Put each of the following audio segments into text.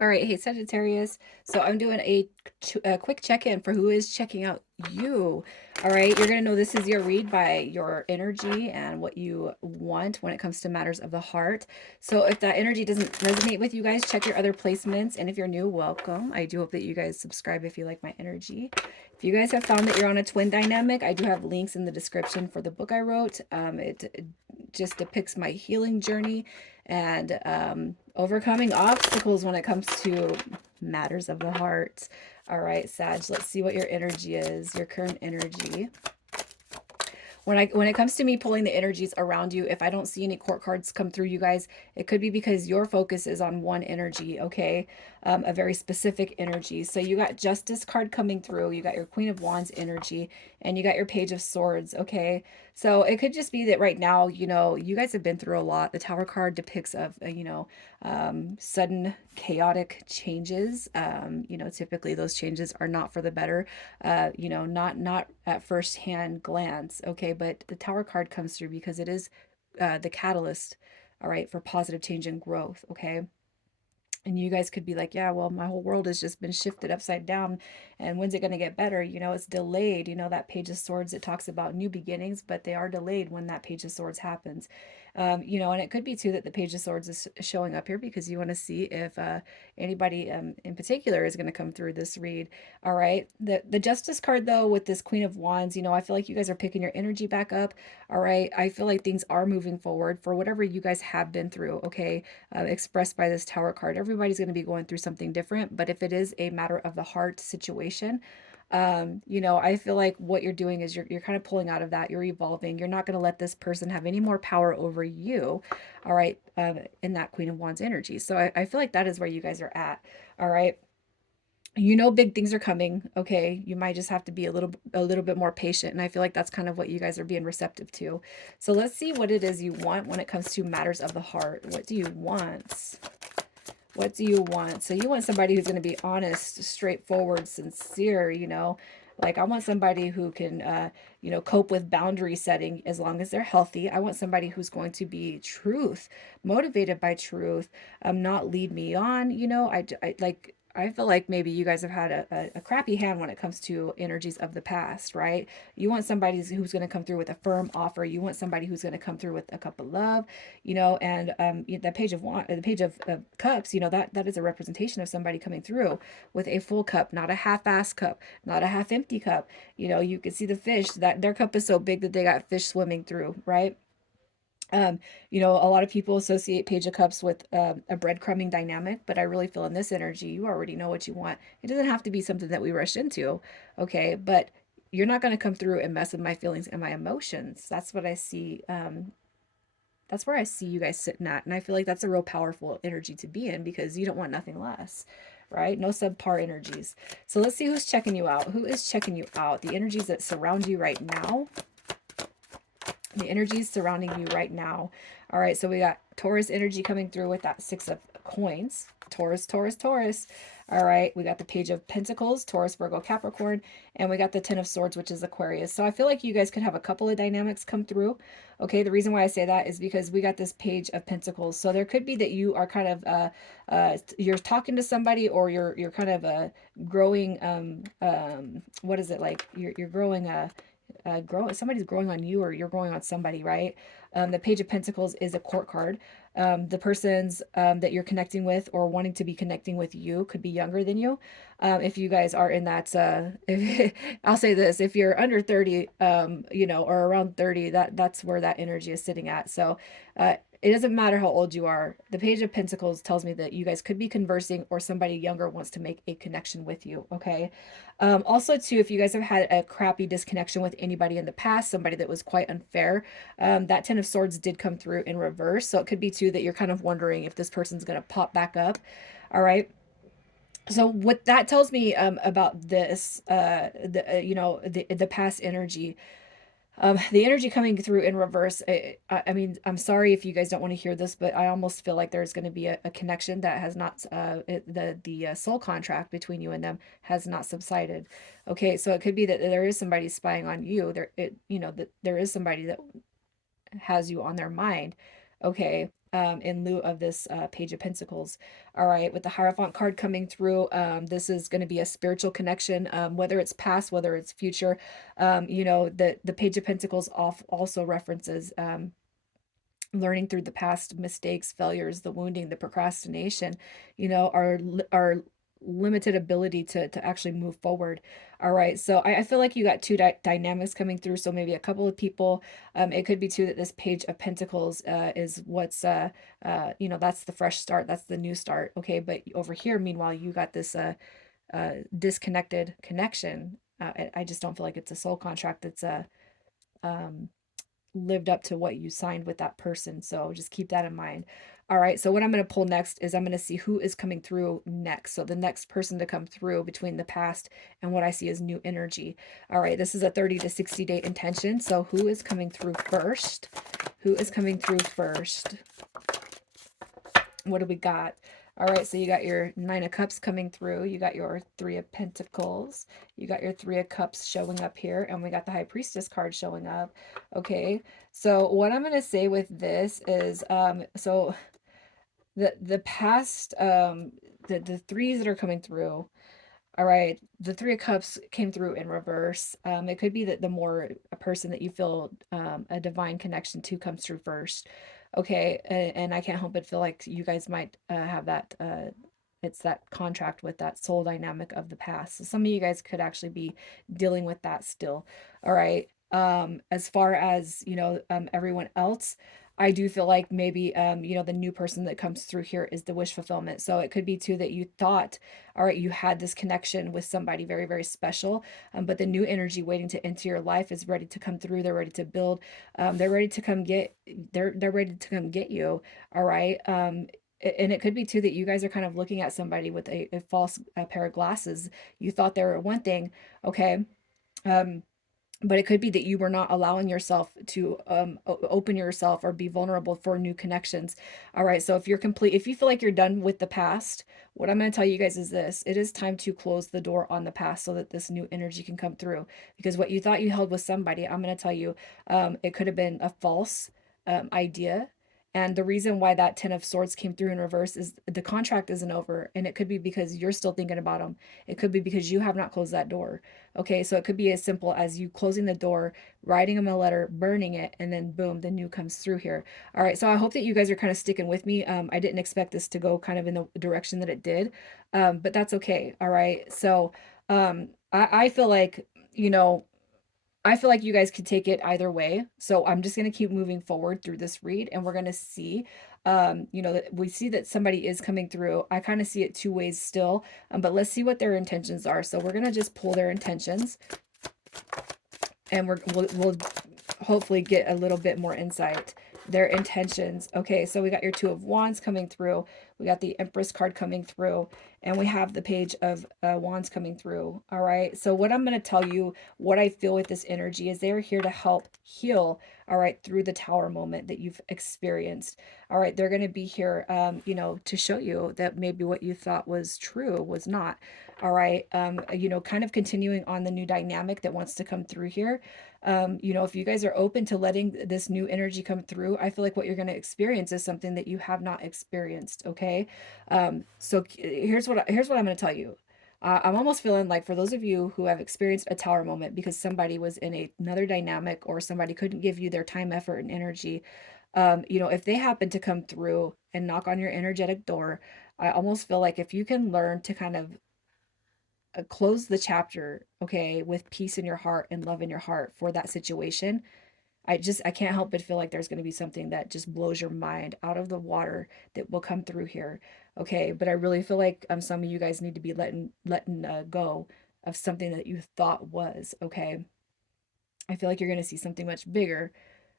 All right, hey Sagittarius. So I'm doing a quick check-in for who is checking out you. All right, you're gonna know this is your read by your energy and what you want when it comes to matters of the heart. So if that energy doesn't resonate with you guys, check your other placements. And if you're new, welcome. I do hope that you guys subscribe if you like my energy. If you guys have found that you're on a twin dynamic, I do have links in the description for the book I wrote. It just depicts my healing journey and overcoming obstacles when it comes to matters of the heart. All right, Sag, let's see what your energy is, your current energy. When it comes to me pulling the energies around you, if I don't see any court cards come through, you guys, it could be because your focus is on one energy, okay? A very specific energy. So you got Justice card coming through, you got your Queen of Wands energy, and you got your Page of Swords, okay? So it could just be that right now, you know, you guys have been through a lot. The Tower card depicts of, sudden chaotic changes. Typically those changes are not for the better, not at first hand glance, okay? But the Tower card comes through because it is the catalyst, all right, for positive change and growth, okay? And you guys could be like, yeah, well, my whole world has just been shifted upside down. And when's it going to get better? You know, it's delayed. You know, that Page of Swords, it talks about new beginnings, but they are delayed when that Page of Swords happens. And it could be too that the Page of Swords is showing up here because you want to see if anybody in particular is going to come through this read. All right. The Justice card, though, with this Queen of Wands, you know, I feel like you guys are picking your energy back up. All right. I feel like things are moving forward for whatever you guys have been through. Okay, expressed by this Tower card. Everybody's going to be going through something different, but if it is a matter of the heart situation, I feel like what you're doing is you're kind of pulling out of that. You're evolving. You're not going to let this person have any more power over you. All right, in that Queen of Wands energy. So I feel like that is where you guys are at. All right. You know, big things are coming. Okay, you might just have to be a little bit more patient, and I feel like that's kind of what you guys are being receptive to. So let's see what it is you want when it comes to matters of the heart. What do you want? What do you want? So you want somebody who's going to be honest, straightforward, sincere, like I want somebody who can, cope with boundary setting as long as they're healthy. I want somebody who's going to be truth, motivated by truth, not lead me on. I feel like maybe you guys have had a crappy hand when it comes to energies of the past, right? You want somebody who's going to come through with a firm offer. You want somebody who's going to come through with a cup of love, and the page of cups, that is a representation of somebody coming through with a full cup, not a half-ass cup, not a half empty cup. You can see the fish, that their cup is so big that they got fish swimming through, right? A lot of people associate Page of Cups with a breadcrumbing dynamic, but I really feel in this energy, you already know what you want. It doesn't have to be something that we rush into, okay? But you're not going to come through and mess with my feelings and my emotions. That's what I see. That's where I see you guys sitting at. And I feel like that's a real powerful energy to be in because you don't want nothing less, right? No subpar energies. So let's see who's checking you out. Who is checking you out? The energies that surround you right now. The energies surrounding you right now. All right, so we got Taurus energy coming through with that Six of Coins. Taurus, Taurus, Taurus. All right, we got the Page of Pentacles, Taurus, Virgo, Capricorn, and we got the Ten of Swords, which is Aquarius. So I feel like you guys could have a couple of dynamics come through. Okay, the reason why I say that is because we got this Page of Pentacles. So there could be that you are kind of you're talking to somebody, or you're kind of growing what is it like? You're growing somebody's growing on you, or you're growing on somebody, right? The Page of Pentacles is a court card. The persons that you're connecting with or wanting to be connecting with you could be younger than you. If you guys are in that, I'll say this: if you're under 30, or around 30, that's where that energy is sitting at. So, it doesn't matter how old you are. The Page of Pentacles tells me that you guys could be conversing, or somebody younger wants to make a connection with you. Okay. Also, too, if you guys have had a crappy disconnection with anybody in the past, somebody that was quite unfair, that Ten of Swords did come through in reverse. So it could be, too, that you're kind of wondering if this person's going to pop back up. All right. So what that tells me about this, the past energy, the energy coming through in reverse. I mean, I'm sorry if you guys don't want to hear this, but I almost feel like there's going to be a connection that has not, the soul contract between you and them has not subsided. Okay, so it could be that there is somebody spying on you. That there is somebody that has you on their mind. okay, in lieu of this Page of Pentacles. All right, with the Hierophant card coming through, this is going to be a spiritual connection, whether it's past, whether it's future. You know, the Page of Pentacles also references learning through the past mistakes, failures, the wounding, the procrastination, you know, our limited ability to actually move forward. All right. So I feel like you got two dynamics coming through. So maybe a couple of people, it could be too that this Page of Pentacles is what's, you know, that's the fresh start. That's the new start. Okay. But over here, meanwhile, you got this disconnected connection. I just don't feel like it's a soul contract. It's a, um, lived up to what you signed with that person. So just keep that in mind. All right. So what I'm going to pull next is I'm going to see who is coming through next. So the next person to come through between the past and what I see is new energy. All right. This is a 30 to 60 day intention. So who is coming through first? Who is coming through first? What do we got? All right, so you got your Nine of Cups coming through. You got your Three of Pentacles. You got your Three of Cups showing up here. And we got the High Priestess card showing up. Okay, so what I'm going to say with this is, so the past, the threes that are coming through, all right, the Three of Cups came through in reverse. It could be that the more a person that you feel a divine connection to comes through first. Okay, and I can't help but feel like you guys might have that. It's that contract with that soul dynamic of the past. So some of you guys could actually be dealing with that still. All right. As far as you know, everyone else, I do feel like maybe you know, the new person that comes through here is the wish fulfillment. So it could be too that you thought, all right, you had this connection with somebody very, very special, but the new energy waiting to enter your life is ready to come through. They're ready to build. They're ready to come get. They're ready to come get you. All right. And it could be too that you guys are kind of looking at somebody with a false pair of glasses. You thought they were one thing, okay. Um, but it could be that you were not allowing yourself to open yourself or be vulnerable for new connections. All right, so if you feel like you're done with the past, what I'm going to tell you guys is this: it is time to close the door on the past so that this new energy can come through. Because what you thought you held with somebody, I'm going to tell you, it could have been a false idea. And the reason why that Ten of Swords came through in reverse is the contract isn't over, and it could be because you're still thinking about them. It could be because you have not closed that door. Okay, so it could be as simple as you closing the door, writing them a letter, burning it, and then boom, the new comes through here. All right, so I hope that you guys are kind of sticking with me. I didn't expect this to go kind of in the direction that it did, but that's okay. All right, so I feel like, you know, I feel like you guys could take it either way. So I'm just going to keep moving forward through this read and we're going to see, you know, that we see that somebody is coming through. I kind of see it two ways still, but let's see what their intentions are. So we're going to just pull their intentions and we'll hopefully get a little bit more insight. Their intentions. Okay, so we got your Two of Wands coming through. We got the Empress card coming through. And we have the Page of Wands coming through. All right, so what I'm going to tell you, what I feel with this energy is they're here to help heal, all right, through the Tower moment that you've experienced. All right, they're going to be here, you know, to show you that maybe what you thought was true was not. All right, you know, kind of continuing on the new dynamic that wants to come through here. You know, if you guys are open to letting this new energy come through, I feel like what you're going to experience is something that you have not experienced. Okay. So here's what I'm going to tell you. I'm almost feeling like for those of you who have experienced a tower moment because somebody was in another dynamic or somebody couldn't give you their time, effort, and energy, you know, if they happen to come through and knock on your energetic door, I almost feel like if you can learn to kind of close the chapter, okay, with peace in your heart and love in your heart for that situation, I can't help but feel like there's going to be something that just blows your mind out of the water that will come through here. Okay, but I really feel like some of you guys need to be letting go of something that you thought was okay. I feel like you're going to see something much bigger,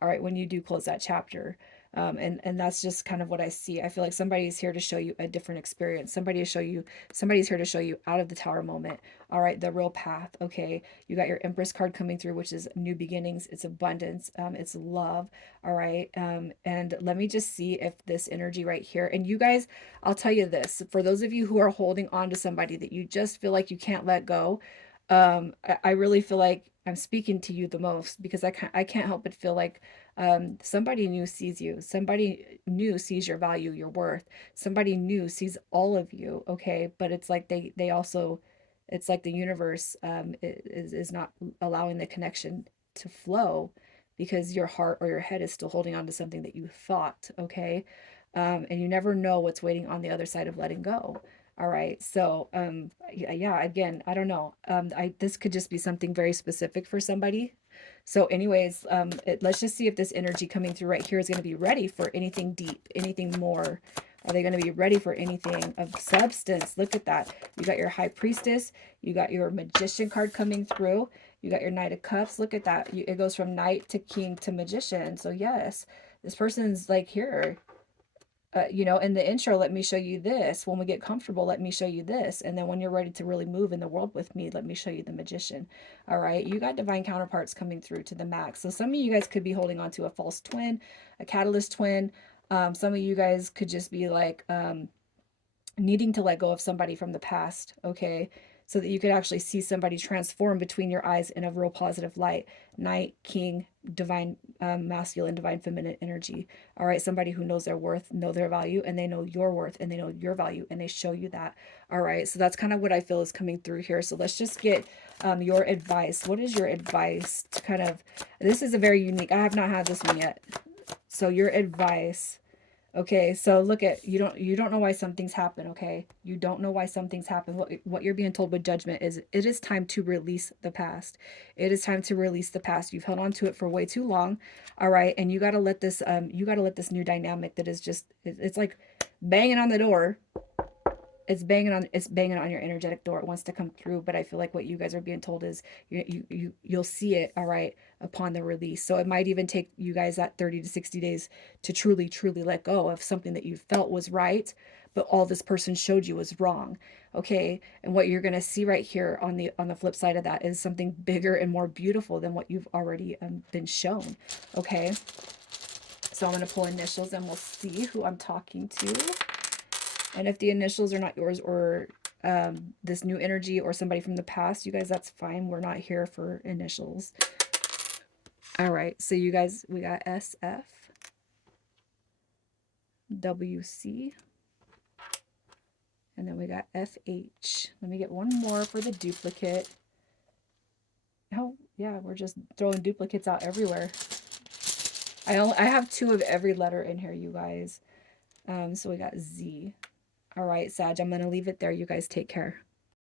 all right, when you do close that chapter. And that's just kind of what I see. I feel like somebody's here to show you a different experience. Somebody's here to show you out of the tower moment. All right, the real path. Okay, you got your Empress card coming through, which is new beginnings, it's abundance, it's love. All right, and let me just see if this energy right here, and you guys, I'll tell you this, for those of you who are holding on to somebody that you just feel like you can't let go, I really feel like I'm speaking to you the most because I can't help but feel like somebody new sees you. Somebody new sees your value, your worth. Somebody new sees all of you, okay? But it's like they also, it's like the universe is not allowing the connection to flow because your heart or your head is still holding on to something that you thought, okay? And you never know what's waiting on the other side of letting go. All right. So, yeah, again, I don't know. This could just be something very specific for somebody. So anyways, let's just see if this energy coming through right here is going to be ready for anything deep, anything more. Are they going to be ready for anything of substance? Look at that. You got your high priestess. You got your magician card coming through. You got your knight of cups. Look at that. It goes from knight to king to magician. So yes, this person's like here, you know, in the intro, let me show you this. When we get comfortable, let me show you this. And then when you're ready to really move in the world with me, let me show you the magician. All right. You got divine counterparts coming through to the max. So some of you guys could be holding on to a false twin, a catalyst twin. Some of you guys could just be like, needing to let go of somebody from the past, okay? So that you could actually see somebody transform between your eyes in a real positive light. Knight, king, divine masculine, divine feminine energy. All right, somebody who knows their worth, know their value, and they know your worth and they know your value and they show you that. All right, so that's kind of what I feel is coming through here. So let's just get your advice. What is your advice to kind of, this is a very unique, I have not had this one yet. So your advice. Okay, so look at, you don't know why some things happen, okay? You don't know why some things happen. What you're being told with judgment is it is time to release the past. It is time to release the past. You've held on to it for way too long. All right, and you got to let this new dynamic that is just it's like banging on the door. It's banging on your energetic door. It wants to come through, but I feel like what you guys are being told is you'll see it, all right, upon the release. So it might even take you guys that 30 to 60 days to truly let go of something that you felt was right, but all this person showed you was wrong. Okay? And what you're going to see right here on the flip side of that is something bigger and more beautiful than what you've already been shown. Okay? So I'm going to pull initials and we'll see who I'm talking to. And if the initials are not yours or this new energy or somebody from the past, you guys, that's fine. We're not here for initials. All right. So you guys, we got SF, WC, and then we got FH. Let me get one more for the duplicate. Oh, yeah, we're just throwing duplicates out everywhere. I have two of every letter in here, you guys. So we got Z. All right, Sag, I'm going to leave it there. You guys take care.